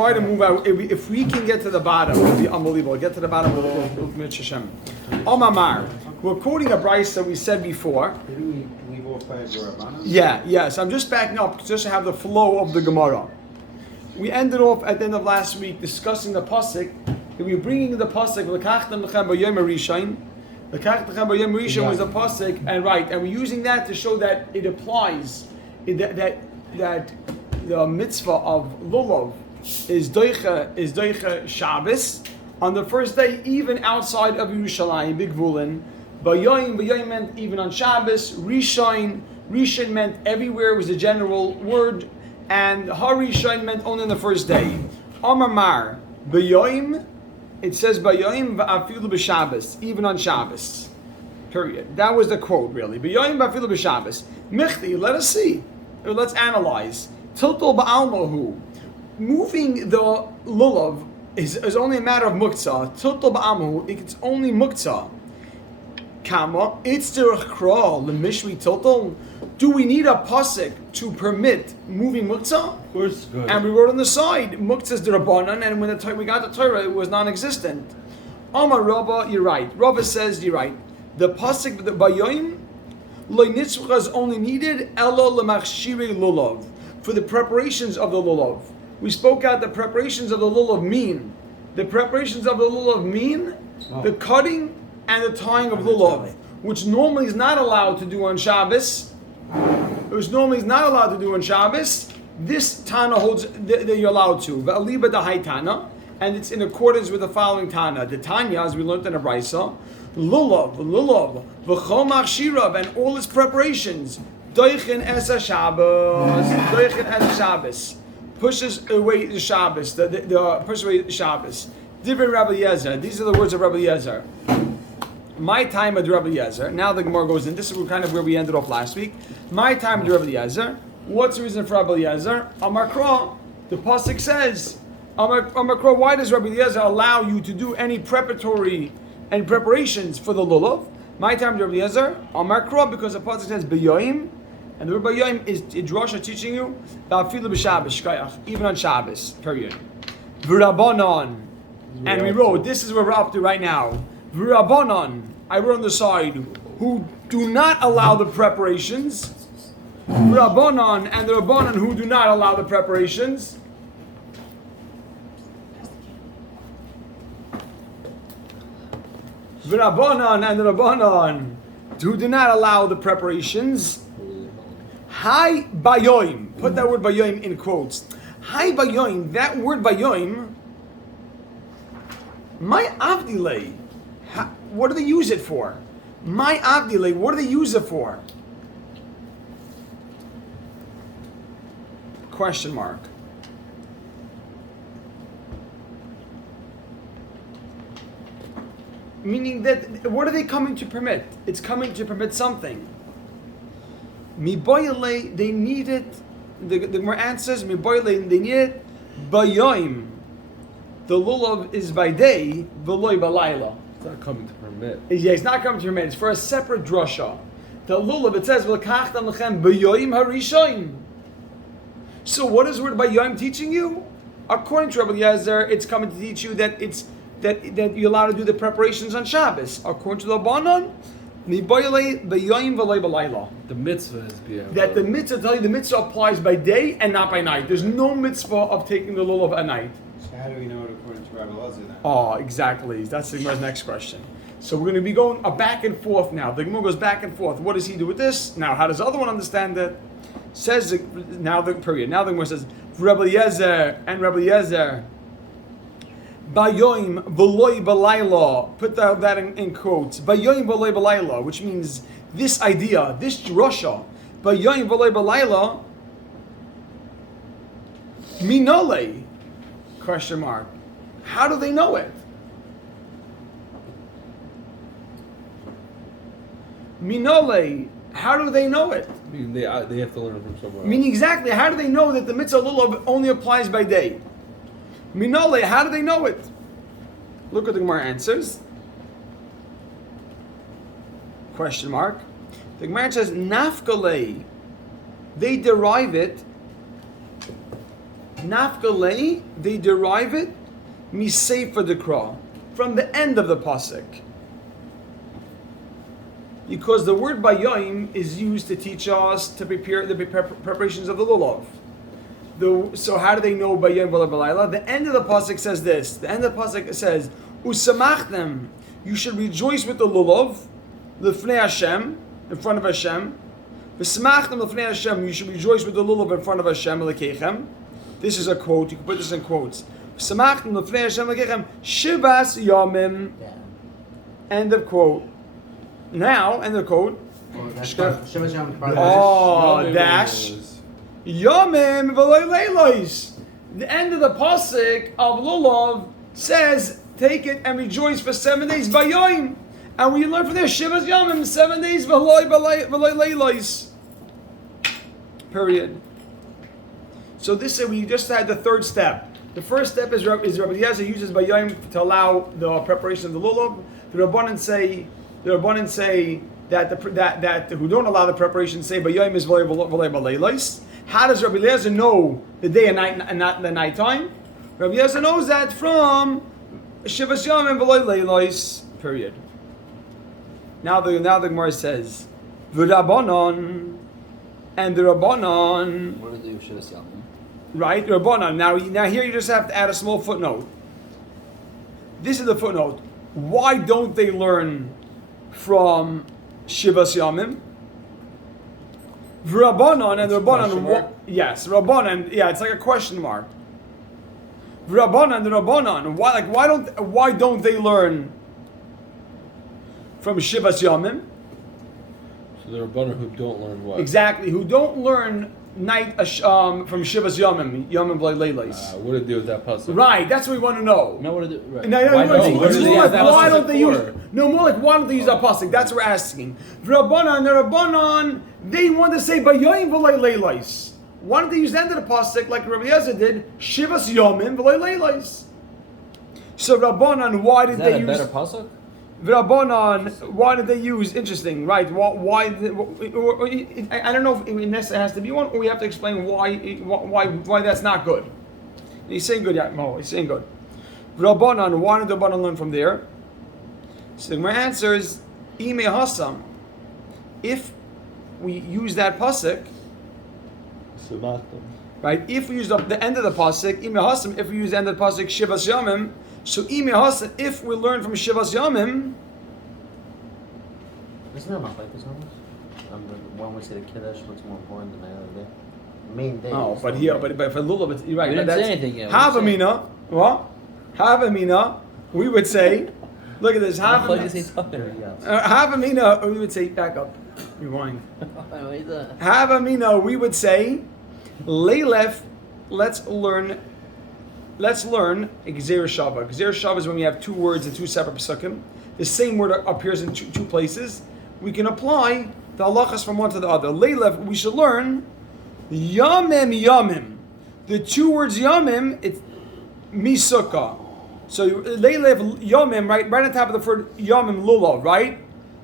Try to move out. If we can get to the bottom, it'll be unbelievable. Get to the bottom, we'll Hashem. Omamar. We're quoting a brayso that we said before. Did we leave off by Rabbanan? Yes. I'm just backing up just to have the flow of the Gemara. We ended off at the end of last week discussing the pasuk. We were bringing the pasuk. L'kachtem lechem b'yom harishayin. L'kachtem lechem b'yom harishayin was the pasuk, and we're using that to show that it applies that the mitzvah of lulav is doicha Shabbos on the first day, even outside of Yerushalayim, Big Vulin. B'yoyim meant even on Shabbos. Rishon meant everywhere was a general word, and Harishayin meant only on the first day. Amar Mar b'yoyim, it says b'yoyim v'afilu b'Shabbos, even on Shabbos. Period. That was the quote, really. B'yoyim v'afilu b'Shabbos. Michti, let us see. Let's analyze. Tiltul ba'almahu. Moving the lulav is only a matter of muktzah. Tiltul ba'almahu, it's only muktzah. Kama, it's the chra, the mishri tiltul. Do we need a pasuk to permit moving muktzah? Of course, good. And we wrote on the side, muktzah is the rabbanan, and when we got the Torah, it was non-existent. Amar Rava, you're right. Rava says you're right. The pasuk, the bayoim, lo nitzvah is only needed elo lemachshirei lulav, for the preparations of the lulav. We spoke out the preparations of the lulav mean. The preparations of the lulav mean the cutting and the tying of lulav, which normally is not allowed to do on Shabbos. Which normally is not allowed to do on Shabbos. This Tana holds that you're allowed to. V'aliba dahai Tana, and it's in accordance with the following Tana. The Tanya, as we learned in a brayso, lulav, v'chol machshirav, and all its preparations. Doichin es Shabbos. Pushes away the Shabbos. Pushes away the Shabbos. Divrei Rabbi Yezer. These are the words of Rabbi Yezer. My time of Rabbi Yezer. Now the Gemara goes in. This is kind of where we ended off last week. My time of Rabbi Yezer. What's the reason for Rabbi Yezer? Amar Kra. The pasuk says, Amar Kra. Why does Rabbi Yezer allow you to do any preparatory and preparations for the lulav? My time of Rabbi Yezer. Amar Kra, because the pasuk says B'yoyim. And the Rabbi Yom is Drosha teaching you Ba'afilu b'Shabbos, even on Shabbos, period. V'Rabbanon, and we wrote, this is where we're up to right now. V'Rabbanon, I wrote on the side, who do not allow the preparations. V'Rabbanon, and the Rabbanon who do not allow the preparations. V'Rabbanon, and the Rabbanon who do not allow the preparations. Hi bayoim. Put that word bayoim in quotes. Hi bayoim. That word bayoim. My avdilei. What do they use it for? My avdilei. What do they use it for? Question mark. Meaning that, what are they coming to permit? It's coming to permit something. Miboyle, they need it. The Gemara answers, Miboyle, they need it. Bayoim, the lulav is by day. V'loy balayla. It's not coming to permit. Yeah, it's not coming to permit. It's for a separate drasha. The lulav, it says, V'lakachtam lechem bayoim harishayin. So what is word bayoim teaching you? According to Rabbi Yezer, it's coming to teach you that that you're allowed to do the preparations on Shabbos. According to the Banan, the mitzvah is that the mitzvah, tell you the mitzvah applies by day and not by night. There's no mitzvah of taking the lulav at night. So how do we know it according to Rabbi Lazar then? Oh, exactly. That's the Gemara's next question. So we're going to be going a back and forth now. The Gemara goes back and forth. What does he do with this? Now, how does the other one understand that? Says now the period. Now the Gemara says Rabbi Yezer and Rabbi Yezer. Bayoim v'loy balayla. Put that in quotes. Bayoim v'loy balayla, which means this idea, this drasha. Bayoim v'loy balayla. Minole? Question mark. How do they know it? Minole. How do they know it? I mean, they have to learn from somewhere else. Meaning exactly, how do they know that the mitzvah lulav only applies by day? Minole, how do they know it? Look what the Gemara answers. Question mark. The Gemara says, Nafkale. They derive it Nafkalei, they derive it Miseifa Dekra, from the end of the pasuk. Because the word Bayayim is used to teach us to prepare the preparations of the lulav. So how do they know Bayayim V'Layla? The end of the pasuk says this. The end of the pasuk says, Usamachtem, you should rejoice with the lulav, L'fnei Hashem, in front of Hashem. V'samachtem L'fnei Hashem, you should rejoice with the lulav in front of Hashem, L'keichem. This is a quote, you can put this in quotes. V'samachtem L'fnei Hashem, L'keichem, Shivas Yomim. End of quote. Now, end of quote. Dash. Yomim v'loy leilos. The end of the pasuk of Lulav says, take it and rejoice for 7 days by Yom. And we learn from there, Shivas Yomim, 7 days v'loy leilos. Period. So this we just had the third step. The first step is Rabbi Eliezer uses by Yom to allow the preparation of the Lulav. The Rabbanan say that that who don't allow the preparation say Bayayim is v'loy leilos. How does Rabbi Eliezer know the day and night and not the nighttime? Rabbi Eliezer knows that from Shivas Yomim v'loy leilos. Period. Now the Gemara says v'Rabbanan, and the Rabbanan. What do they do with Shivas Yomim? Right, Rabbanan. Now here you just have to add a small footnote. This is the footnote. Why don't they learn from Shivas Yomim? V'Rabbanan and the Rabbanan. Yes, Rabbanan. Yeah, it's like a question mark. V'Rabbanan and the Rabbanan. Why don't they learn from Shivas Yomim? So the Rabbanan who don't learn what? Exactly, who don't learn night from Shivas Yomim v'loy leilos. What do they do with that pasuk? Right, that's what we want to know. No, what do they? Right. No, it's more like why don't they use? No, more like why don't they use that pasuk? That's what we're asking. Rabbanan, they want to say Bayayim v'loy leilos. Why don't they use the end of the pasuk like Rabbi Eliezer did? Shivas Yomim v'loy leilos. So Rabbanan, why did they use? Is that a better pasuk? Rabbanan, why did they use? Interesting, right? Why? I don't know if it has to be one, or we have to explain why that's not good. He's saying good, yeah. No, he's saying good. Rabbanan, why did the Rabbanan learn from there? So my answer is Ime Hasam. If we use that pasuk, right? If we use the end of the pasuk, Ime Hasam. If we use the end of the pasuk, Shivas Yomim. So Ime Hasam. If we learn from Shivas Yomim. Isn't there a machlekes on this? When we say the kiddush, what's more important than the other day? Main day. Oh, but here, but for Lulav, you're right. We but didn't that's say anything yet. Havamina. What? Havamina. We would say. Look at this. Havamina. We would say. Back up. Rewind. Havamina. We would say. Leilef. Let's learn. Gzeir Shava. Gzeir Shava is when we have two words in two separate pesukim. The same word appears in two places. We can apply the halachas from one to the other. Leilef, we should learn Yamim. The two words Yamim, it's Misukah. So Leilef Yamim, right on top of the word Yamim Lulav, right?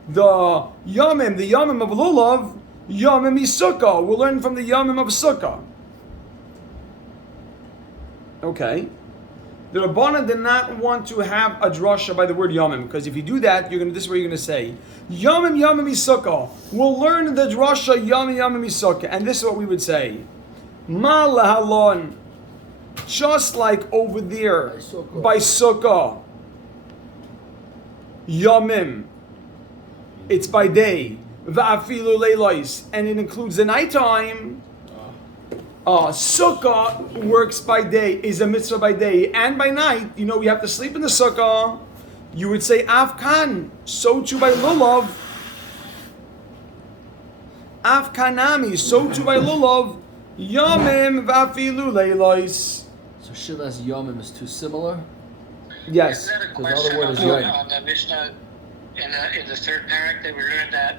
The Yamim of Lulav, Yamim Misukah. We'll learn from the Yamim of Sukkah. Okay. The Rabbanan did not want to have a drasha by the word Yomim, because if you do that, this is what you're going to say. Yomim Misukah. We'll learn the drasha Yomim Misukah, and this is what we would say. Ma lahalon. Just like over there by Sukkah. Yomim. It's by day. Va'afilu leilos. And it includes the nighttime. Sukkah works by day, is a mitzvah by day, and by night, we have to sleep in the sukkah. You would say Afkan, so too by Lulav. Afkanami, so too by Lulav. Yomim v'afilu leilos. So Shivas Yomim is too similar? Yes. Is that a Because the other question word is on Yom. the Mishnah in the third parak that we learned that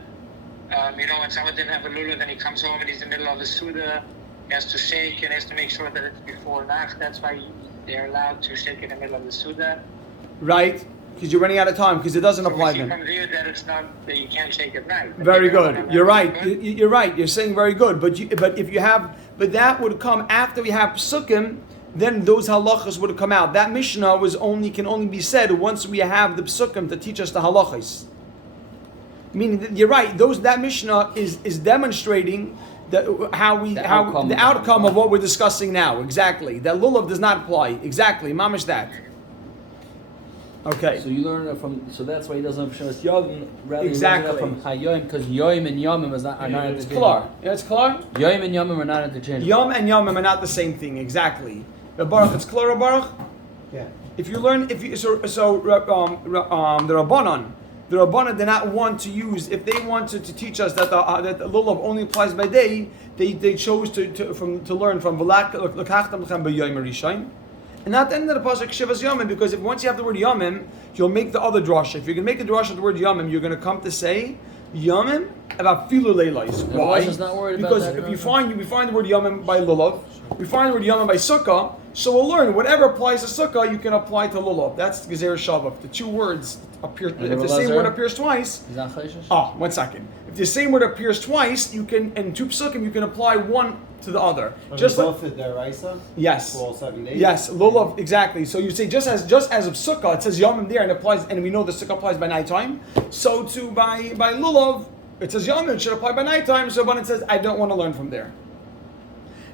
when someone didn't have a lulav, then he comes home and he's in the middle of the Suda. He has to shake and has to make sure that it's before Nach. That's why they're allowed to shake in the middle of the Suda. Right, because you're running out of time, because it doesn't apply then. From here that it's not that you can't shake at night. Very good. You're right. You're right. You're saying very good. But that would come after we have psukim then those halachas would have come out. That Mishnah can only be said once we have the psukim to teach us the halachas. Meaning that you're right. That Mishnah is demonstrating the outcome of what we're discussing now. Exactly. That lulav does not apply. Exactly. Mamish that. Okay. So you learn it from. So that's why he doesn't have Shivas Yom. Rather, Exactly. he learns it from Hayoim, because Yoim and Yomim are not It's interchangeable. klar. Yeah, it's klar. Yoim and Yomim are not interchangeable. Yom and Yomim are not the same thing. Exactly. Baruch, it's klar, Baruch. Yeah. The Rabbanan did not want to use. If they wanted to teach us that the lulav only applies by day, they chose to learn from V'lakachtam lechem b'yoyim rishon. And at the end of the pasuk Shivas Yomim, because once you have the word Yomim, you'll make the other drasha. If you're going to make a drasha of the word Yomim, you're going to come to say Yomim about filu leilais. Why? Because if we find the word Yomim by lulav, we find the word Yomim by sukkah, so we'll learn whatever applies to sukkah, you can apply to lulav. That's gezer shavah. The two words appear. If the same word appears twice. Is that chayshish? 1 second. If the same word appears twice, you can in two psukim you can apply one to the other. Just like both the deraisa. yes, For all 7 days. yes, lulav exactly. So you say just as of sukkah, it says yomim there and applies, and we know the sukkah applies by nighttime. So too by lulav, it says yomim, it should apply by nighttime. So when it says I don't want to learn from there.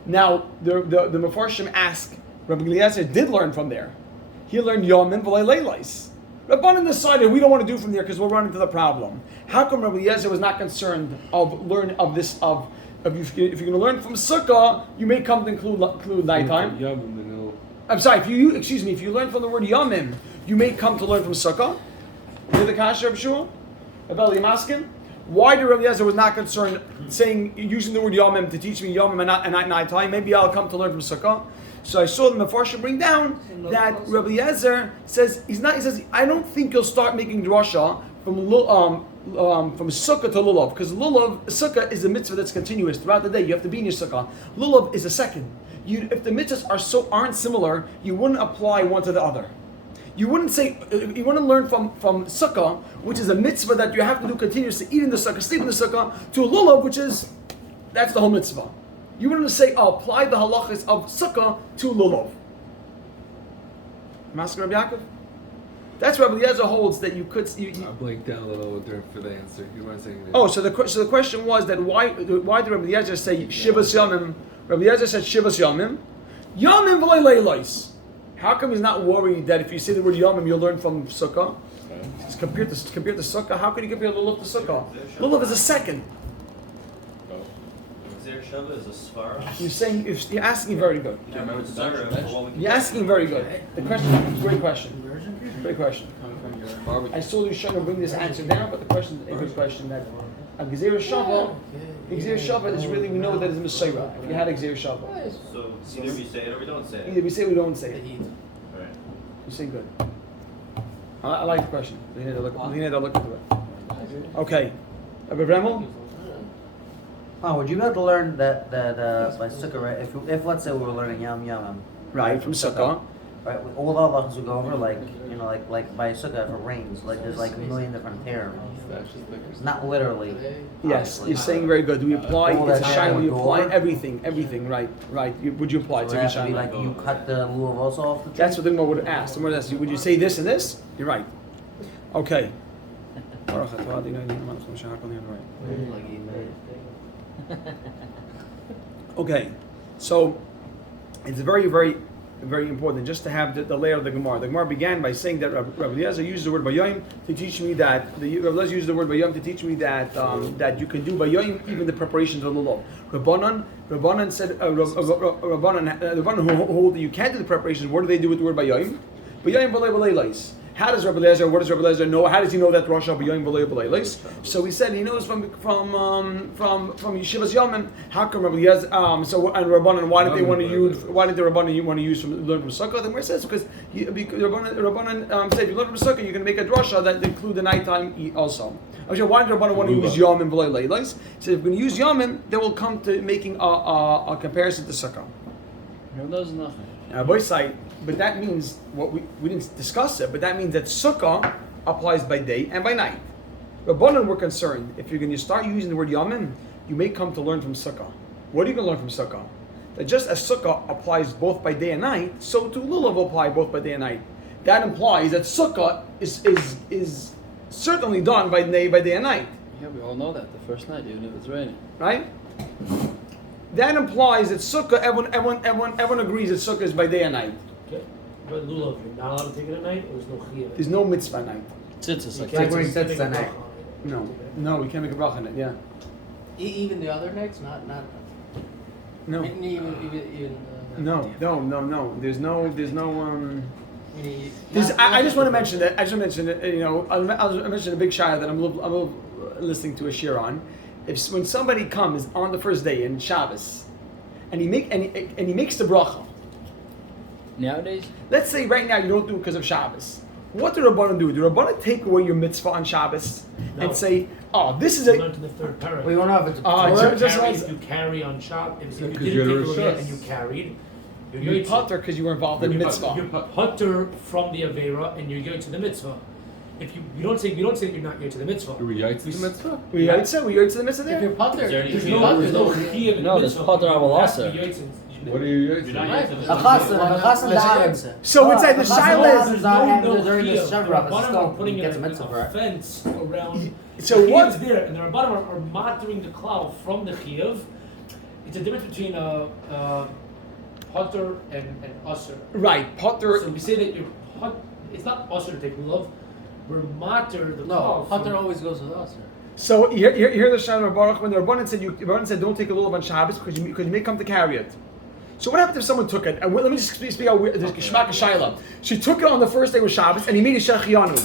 Now the Mefarshim ask, Rabbi Eliezer did learn from there. He learned yomim v'lei leilais. Rabbanan decided we don't want to do from there because we'll run into the problem. How come Rabbi Eliezer was not concerned if you're going to learn from sukkah, you may come to include nighttime. I'm sorry. If you learn from the word yomim, you may come to learn from sukkah. Hear the kasha of Shua? Abel Yamaskin? Why did Rabbi Eliezer was not concerned using the word yomim to teach me yomim and not nighttime? Maybe I'll come to learn from sukkah. So I saw the Mefarshim bring down that Rabbi Eliezer says He says I don't think you'll start making drasha from sukkah to lulav, because sukkah is a mitzvah that's continuous throughout the day. You have to be in your sukkah. Lulav is a second. If the mitzvahs aren't similar, you wouldn't apply one to the other. You wouldn't say you want to learn from sukkah, which is a mitzvah that you have to do continuously, eat in the sukkah, sleep in the sukkah, to a lulav, which is that's the whole mitzvah. You wouldn't say apply the halachas of sukkah to lulav. Master Rabbi Yaakov. That's Rabbi Eliezer holds that you could. I blanked out a little for the answer. You weren't saying anything. Oh, so the question was that why did Rabbi Eliezer say Shivas Yomim? Rabbi Eliezer said Shivas Yomim. Yomim v'lei leilais. How come he's not worried that if you say the word Yomim, you'll learn from Sukkah? It's compared to Sukkah. How can you compare Lulav to Sukkah? Lulav is a second. Shava is a svara. You're asking very good. You're asking very good. The question, great question. Great question. I saw you trying to bring this answer down, but the question is a good question. That a Gezer Shava is really, we know that it's a Messiah. If you had a Gezer Shava. So either we say it or we don't say it. Either we say it or we don't say it. Right. You say good. I like the question. We need to look into it. Okay. Rabbi Bremel? Oh, would you be able to learn that by sukkah, right? If let's say we were learning yom Right, from Sukkah. right? With all the halachas we go over, like by sukkah if it rains, like there's like a million different terms. Not literally. Yes, obviously. you're saying very good. Do we apply? All It's a that shine. would We go apply over? everything. Right. Would you apply it So to it every has to be shine? like you cut the lulav also off the tree? That's what the Gemara would ask. The Gemara would ask you, would you say this and this? You're right. Okay. Okay, so it's very, very, very important just to have the layer of the Gemara. The Gemara began by saying that Rabbi Eliezer used the word Bayayim to teach me that Rabbi Eliezer used the word Bayayim to teach me that that you can do Bayayim even the preparations of the law. Rabbanan said Rabbanan who hold that you can't do the preparations. What do they do with the word Bayayim? Bayayim v'lei v'lei leis. What does Rabbi Eliezer know? How does he know that Rosh Hashanah B'Yom B'Lei B'Leilis? So he said he knows from Yeshivas Yomim. How come Rabbi Eliezer? And Rabbanan, why did the Rabbanan want to learn from Sukkah? The Gemara says because Rabbanan said if you learn from Sukkah, you're going to make a drasha that include the nighttime also. Why did Rabbanan want to use Yomim B'Lei Leilis? He said if we're going to use Yomim, then we'll come to making a comparison to Sukkah. No, there's nothing. Boy side. But that means what we didn't discuss it. But that means that sukkah applies by day and by night. Rabbanan were concerned if you're going to start using the word yamim, you may come to learn from sukkah. What are you going to learn from sukkah? that just as Sukkah applies both by day and night, so to Lulav will apply both by day and night. That implies that Sukkah is certainly done by day and night, Yeah, we all know that the first night, even if it's raining. right? That implies that Sukkah, everyone agrees that Sukkah is by day and night. Okay. But Lulav, you're not allowed to take it at night, or there's no chiyuv? There's no mitzvah night. Tzitzis, like Like when he tzitzis. sits at night. No, we can't make a bracha on it. Yeah, Even the other nights, not no, even. no. There's no. Meaning I just want to mention that. I just want to mention that. You know, I'll mention a big shayla that I'm a little listening to a shir on. When somebody comes on the first day in Shabbos, and he makes the bracha. Nowadays, Let's say right now you don't do it because of Shabbos. What do Rabbanan do? Do Rabbanan take away your mitzvah on Shabbos and say, "Oh, this is We a learned in the third parak. We don't know if it's a If you carry on Shabbos, if you because didn't you're take it Rosh and you carried, you're you yoytze. putter because you were involved in the mitzvah." You're putter from the avera, and you're going to the mitzvah. If you don't say you're not going to the mitzvah. Do we yite to the mitzvah? We heard to the mitzvah if you're there. putter, There's if you're no putter, chiyuv in No, the there's mitzvah. putter You aval have to aser. be yoytze. What are you yite? You're not Right. yet to the A chassan da'aretz. So it's like the shayla is. There's during the chiyuv. Shabbat, The Rabbanim still are putting gets a a mitzvah for it. fence around. So the what- chiyuv's there, and the Rabbanim are monitoring the cloud from the chiyuv. It's a difference between putter and usher. Right, putter. So we say that it's not usher to take love. We're matter the no, cloud. putter always goes with us. So here the Shana Baruch when the Rabbanan said don't take a lulav on Shabbos because you may come to carry it. So what happened if someone took it? And let me just speak out the Shmaka Shaila. She took it on the first day with Shabbos and he made a shechianu.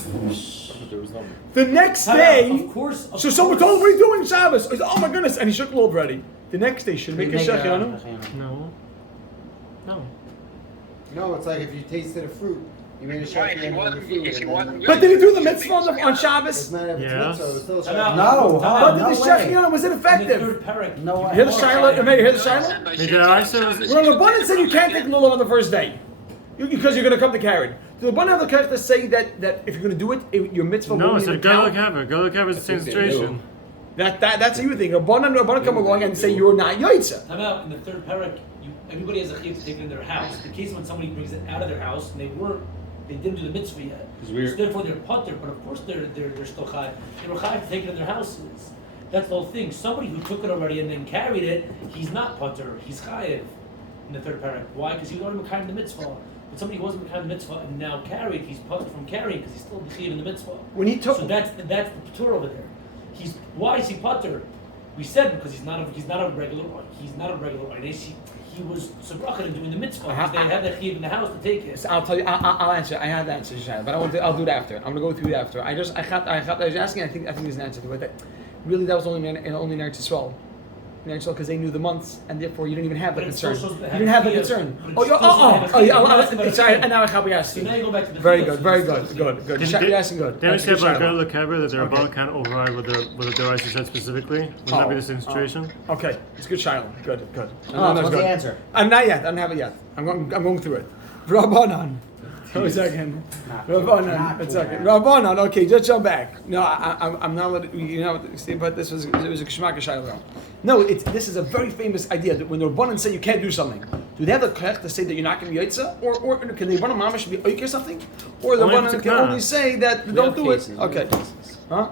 There was no. The next Of day, course. so someone told him, "What are you doing Shabbos?" He said, "Oh my goodness!" And he shook lulav already. The next day, should he make a shechianu? No. No. No, it's like if you tasted a fruit, you made a Right, shechianu on the fruit. if he wasn't But did he do the young, mitzvah on It's Shabbos? not if it's Yeah. mitzvah, it's still a Time shechianu. out. No, Time But out. did the no way. shechianu was In the ineffective? third parak. No way. Hear the Shaila? Hear the Shaila? Well, the Rabbanan said you can't take lulav on the first day because you're going to come to carry it. Do the Rabbanan have the character to say that if you're going to do it, your mitzvah No, won't it's a even Galak count? Haver. Galak Haver is the same think they situation. do. That's what you think. Rabbanan come along and say you're not yoitza. Time out. In the third parak, everybody has a chiyuv to take it in their house. The case when somebody brings it out of their house and they didn't do the mitzvah yet. 'Cause we're- So therefore they're putter, but of course they're still chayiv. They were chayiv to take it in their houses. That's the whole thing. Somebody who took it already and then carried it, he's not putter. He's chayiv in the third parak. Why? Because he was already mekayim the mitzvah. But somebody who wasn't mekayim the mitzvah and now carried, he's putter from carrying because he's still chayiv in the mitzvah. When he took, So that's the patur over there. Why is he putter? We said because he's not a regular Oinesh. He was sabrachan in doing the mitzvah because they had that chiyuv in the house to take it. So I'll tell you. I'll answer. I have the answer, Shai, but I'll do it after. I'm gonna go through it after. I was asking. I think there's an answer to it. That really that was only in Eretz Yisrael. Because they knew the months, and therefore you didn't even have the But it still concern. shows You that didn't have the chiyuv, concern. but it Oh, still shows that chiyuv. sorry. And now I can't be asking. So now you go back to the Very chiyuv, good. so Very it's good. still Good. Good. Didn't- You're asking good. Didn't we That's say good, about Shai. Galak Haver that the Okay. Rabban can't override what the Doraisa said specifically? Wouldn't that be the same situation? Okay, it's good, Shiloh. Good. Oh, That's what's good. the answer? I'm not yet. I don't have it yet. I'm going through it. Rabbanan. Wait a second. Rabbanan. A second. Rabbanan. Okay, just jump back. No, I'm not. See, but it was a kshmak Shiloh. No, this is a very famous idea that when the Rabbanan say you can't do something, do they have the correct to say that you're not going to be yaitza, or can the Rabbanan mamash be oik or something, or the Only if Rabbanan it's can not. only say that We don't have do cases, it? we have Okay. cases. Huh?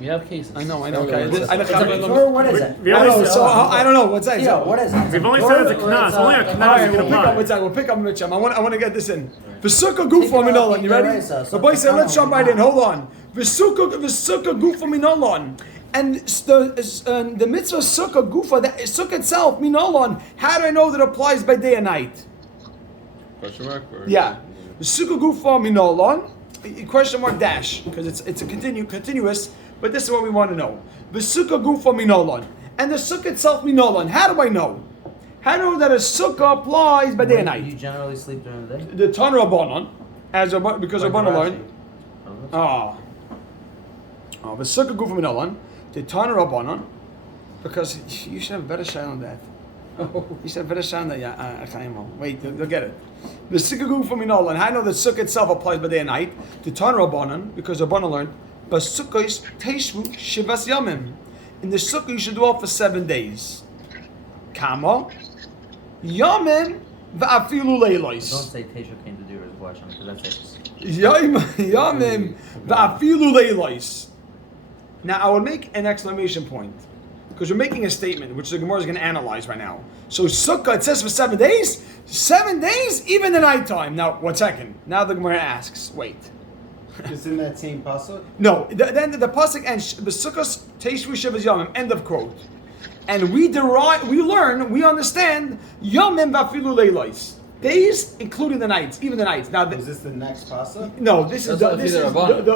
We have cases. I know. So Okay. it's- I It's a don't know. patur, what is it? We I only know. said- So I don't know. What's that? Theo, what is it? We've only said it's a knas. Only a All knas right, you can apply. we'll pick up Mitcham. I want to get this in. V'sukkah gufa minolan. You ready? So The boy said, let's jump right in. Hold on. V'sukkah gufa minolan. And the mitzvah sukkah gufa, that sukkah itself minolan. How do I know that it applies by day and night? Question mark? Or Yeah. V'sukkah gufa minolan. Question mark dash because it's a continuous. But this is what we want to know. V'sukkah gufa minolan. And the sukkah itself minolan. How do I know? How do I know that a sukkah applies by day and You night? generally sleep during the day? The Tanur Rabbanon, because Rabbanon learned. The sukkah gufa minolan. The Tanur Rabbanon, because you should have a better shine on that. You should have a better shine on that. Yeah, wait, they'll get it. The sukkah gufa minolan. How do I know that sukkah itself applies by day and night? The Tanur Rabbanon, because Rabbanon learned. But sukkah is teishvu shivas yamim. In the sukkah you should do it for 7 days. Kama, Yomim va'afilu Don't leilos. say Tesha came to do his question because that's it. Yomim va'afilu leilos. Now I would make an exclamation point because we're making a statement which the Gemara is going to analyze right now. So Sukkah, it says for 7 days. 7 days, even the nighttime. Now, 1 second. Now the Gemara asks, wait. It's in that same pasuk. No, then the pasuk ends. The Sukkos Teishvu Shavas Yomim. End of quote. And we understand Yomim v'afilu leilos. Days, including the nights, even the nights. Now, Is this the next pasuk? no, this is That's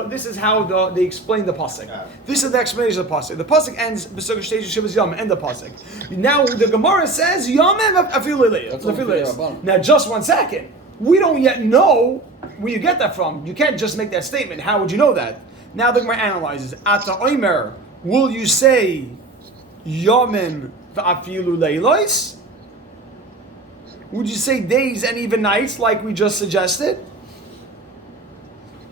this is how they explain the pasuk. Got it. This is the explanation of the pasuk. The pasuk ends B'Sukkos Teishvu Shavas Yomim. End of pasuk. Now the Gemara says Yomim v'afilu That's all leilos. Rabbanan. Now, just 1 second. We don't yet know where you get that from. You can't just make that statement. How would you know that? Now the Gemara analyzes. Ata oimer, will you say yomim va'afilu leilos? Would you say days and even nights like we just suggested?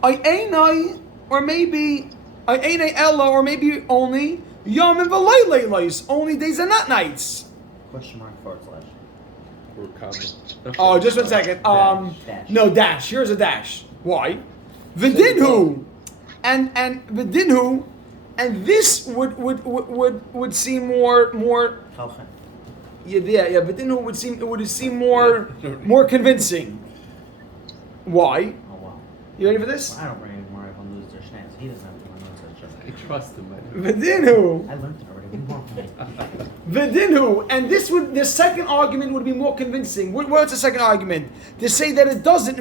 Einai, or maybe einai ella, or maybe only yomim v'lei leilos, only days and not nights. Question mark forward slash. Or comma. Oh, just 1 second. Dash. No dash. Here's a dash. Why? V'dinhu, and v'dinhu, and this would seem more. Chalchen. Yeah. V'dinhu would seem more convincing. Why? Oh wow. You ready for this? Well, I don't bring any more if I lose their chance. He doesn't have to learn such I trust him, man. V'dinhu. I learned it already. One more for me. V'dinhu, and the second argument would be more convincing. What's the second argument? To say that it doesn't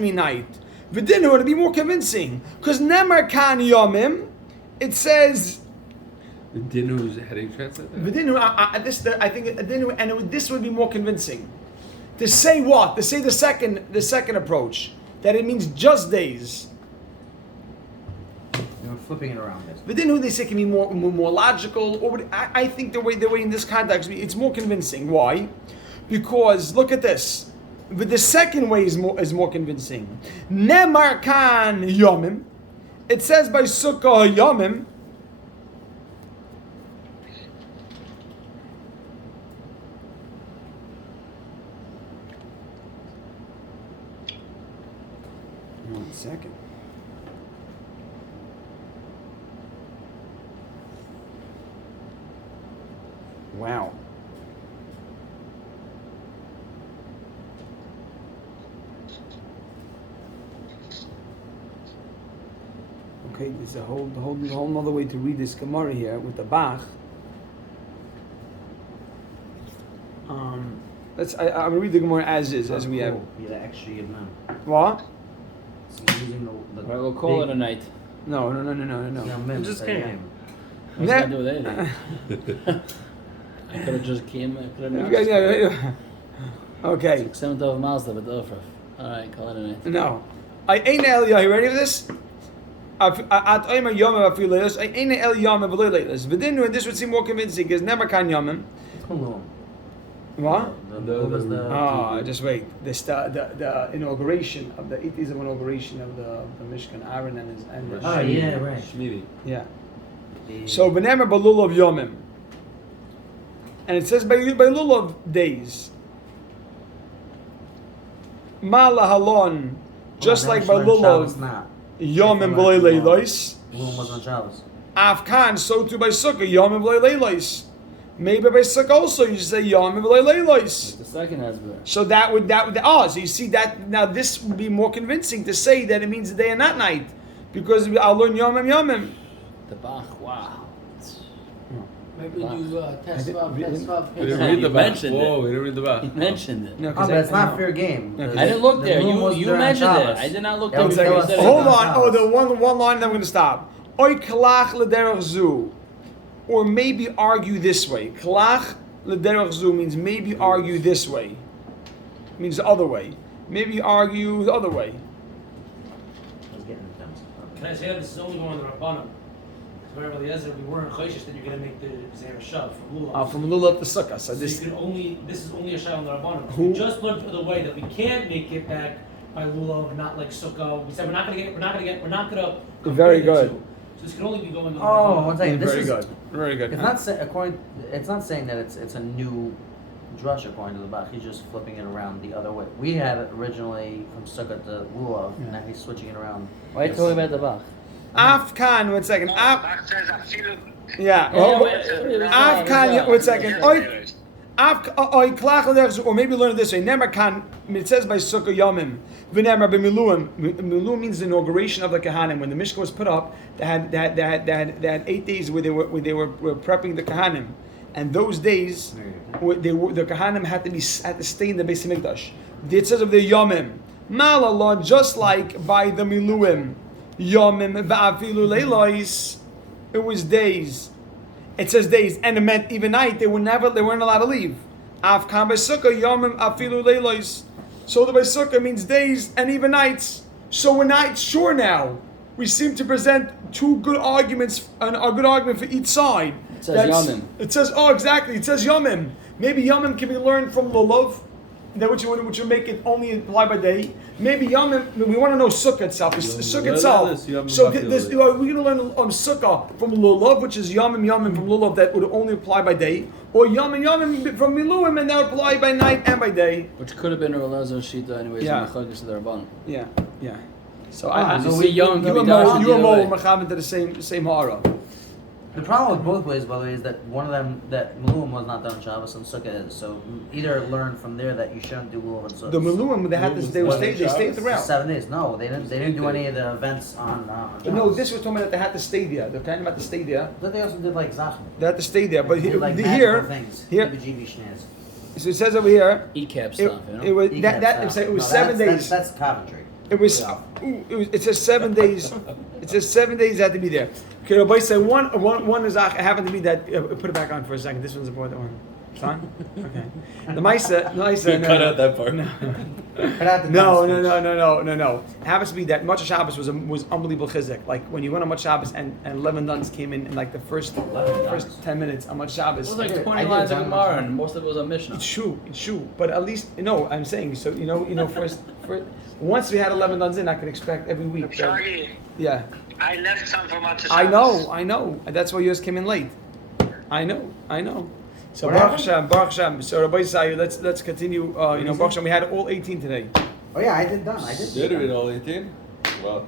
mean night. V'dinhu would be more convincing because nemar kan yomim. It says Dinu, how do you translate that? v'dinhu. I think v'dinhu, and this would be more convincing. To say what? To say the second approach that it means just days. We're flipping it around. V'dinhu they say can be more logical, or I think the way in this context it's more convincing. Why? Because look at this. The second way is more convincing. Nemar kan yomim. It says by Sukkah yomim. One second. Wow. Okay, there's a whole other way to read this Gemara here with the Bach. I'm gonna read the Gemara as is, as we have. Yeah, the extra Yidman. What? So using the All right, we'll call it a night. No. It just came. What's that do with anything? I could have just came. I could have Yeah. Okay. 7th of Mazda with the Ofraf. All right, call it a night. No. I ain't El Yah. You ready for this? At Omer Yomim afilu leilos. I ain't El Yomim v'lo leilos. V'dinu, and this would seem more convincing because never kan Yomim. It's Malum. What? Was the Just wait. The inauguration of the 80s of inauguration of the Mishkan, Aaron and his and Oh yeah, right. Shmini. yeah. So v'nemer balulav Yomim, and it says by lulav days. Ma lahalon, just like by lulav Yomim v'lo leilos. Malum was on Shabbos. Afkan, so too by Sukkah Yomim v'lo leilos. Maybe by Sukkah also you say Yomim v'lo leilos. The second has been. So that would so you see that now this would be more convincing to say that it means day and not night because I'll learn Yomim. The Bach, wow. Maybe you test up. We didn't You read the back. mentioned it. Whoa, we didn't read the back. He mentioned it. No, Oh, but it's not fair game. No, 'cause I didn't look there. moon was You there on mentioned it. Shabbos. I did not look That there was before you Shabbos. said it. Hold on. The one line. Then we're going to stop. Oy kalach l'derech zu, or maybe argue this way. Kalach l'derech zu means maybe argue this way. Means the other way. Maybe argue the other way. I was getting it done. Can I say that this is only going to the Rabbanim? Because Eliezer, we weren't choishish that you're going to make the Zera Shav from Lulav. From Lulav to Sukkah. So So this. you can only, this is only a Shav on the Rabbanim. Who- We just learned the way that we can't make it back by Lulav, not like Sukkah. We said we're not going to. Very good. So this can only be going on the Oh, Rabbanim. one second. This Very is good. Very good. It's not according. It's not saying that it's a new drush according to the Bach. He's just flipping it around the other way. We had it originally from Sukkot to Lulav, and now he's switching it around. Why are you talking about the Bach? Afkan, 1 second. Bach says afilu. Yeah. Afkan, 1 second. Or maybe learn it this way. Nemer kan, it says by Sukkah Yomim. V'nemer b'miluim. Miluim means the inauguration of the Kahanim. When the Mishkan was put up, they had 8 days where they were prepping the Kahanim, and those days the Kahanim had to stay in the Beis Hamikdash. It says of the Yomim, Malallah, just like by the Miluim, Yomim va'afilu leilois, it was days. It says days, and it meant even night. They weren't allowed to leave. Afkan b'sukkah yomim afilu leilois. So the b'sukkah means days and even nights. So we're not sure now. We seem to present two good arguments, a good argument for each side. It says yomim. It says exactly. It says yomim. Maybe yomim can be learned from lulav, that which would make it only apply by day. Maybe yomim. We want to know sukkah itself. Sukkah itself. So we're going to learn sukkah from lulav, which is yomim from lulav that would only apply by day, or yomim from miluim and that would apply by night and by day. Which could have been a Elazar Shita anyways. Yeah. In the Chagis of the Rabban. Yeah. So so we young. you and Mo Machavim to the same hara. The problem with both ways, by the way, is that one of them, that Miluim was not done on Shabbos and Sukkah is. So either learn from there that you shouldn't do Miluim and Sukkah. The Miluim, they stayed throughout. 7 days. No, they didn't do any of the events on But Shabbos. no, this was talking about that they had to stay there. They're kind of had to stay there. But they also did like Zachem. They had to stay there. But They did, like, here, magical things. here, Heebie-jeebie shnaz. so it says over here, E-cap stuff, you know? it was You that can't it was stop. 7 No, days. That's Coventry. It says 7 days. It says 7 days had to be there. Okay, Rabbi say one is happened to be that. Put it back on for a second. This one's the important one. It's on. Okay. The Maisa. Cut out that part. No. It happens to be that Motzei Shabbos was unbelievable chizuk. Like when you went on Motzei Shabbos and 11 duns came in like the first 10 minutes on Motzei Shabbos. It was like 20 I did lines of done Gemara, much. and most of it was a Mishnah. It's true. But at least I'm saying so. First once we had 11 duns in, I could expect every week. Sorry, Yeah. I left some for Motzei I Shabbos. know. That's why yours came in late. I know. So What Baruch Hashem. So Rabbi Sayu, let's continue. Baruch Hashem, we had all 18 today. Oh yeah, I did done. I did. Did it all 18? Well.